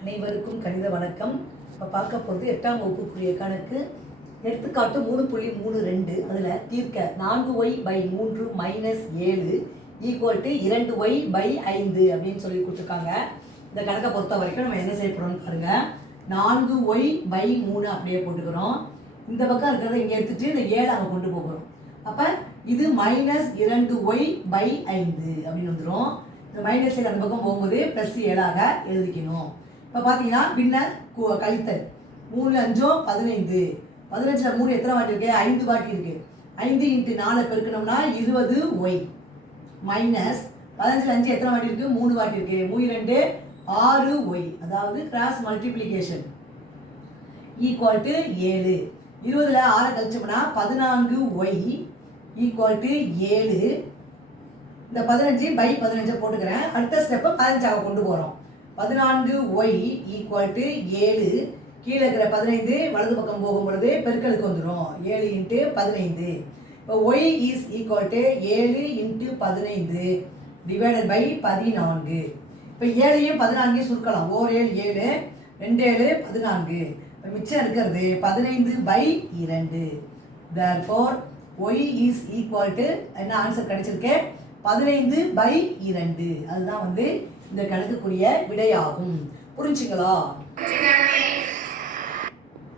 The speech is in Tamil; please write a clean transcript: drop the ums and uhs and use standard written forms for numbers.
அனைவருக்கும் கணித வணக்கம். இப்போ பார்க்க போகிறது 8ஆம் வகுப்புக்குரிய கணக்கு. எடுத்துக்காட்டு 3.32. அதில் தீர்க்க 4y/3 - 7 = 2y/5 அப்படின்னு சொல்லி கொடுத்துருக்காங்க. இந்த கணக்கை பொறுத்த வரைக்கும் நம்ம என்ன செய்ய போகிறோம்னு பாருங்கள். 4y/3 அப்படியே போட்டுக்கிறோம். இந்த பக்கம் இருக்கிறத இங்கே எடுத்துகிட்டு இந்த 7 அங்கே கொண்டு போகிறோம். அப்போ இது -2y/5 அப்படின்னு வந்துடும். இந்த மைனஸ் அந்த பக்கம் போகும்போது +7ஆக எழுதிக்கணும். இப்போ பார்த்தீங்கன்னா பின்னர் கழித்தல் 3 5 15. 15ல் 3 எத்தனை வாட்டி இருக்கு? 5 வாட்டி இருக்கு. 5 × 4 பெருக்கணும்னா 20y மைனஸ் 15ல் 5 எத்தனை வாட்டி இருக்கு? 3 வாட்டி இருக்கு. 3 2 6y, அதாவது cross multiplication equal to 7. 20ல் 6 கழிச்சோம்னா 14y equal to 7. இந்த 15/15 போட்டுக்கிறேன். அடுத்த ஸ்டெப்பை 15ஆக கொண்டு போகிறோம். 14y equal to 7. கீழே இருக்கிற 15 வலது பக்கம் போகும் பொழுது பெருக்கலுக்கு வந்துடும். 7 × 15. இப்போ y is equal to 7 × 15 divided by 14. இப்போ 7ஐயும் 14ஐயும் சுருக்கலாம். 1 7 7 2 7 14. இப்போ மிச்சம் இருக்கிறது 15/2. therefore y is equal to என்ன ஆன்சர் கிடைச்சிருக்கு? 15/2. அதுதான் இந்த கணக்குக்குரிய விடையாகும். புரிஞ்சுங்களா?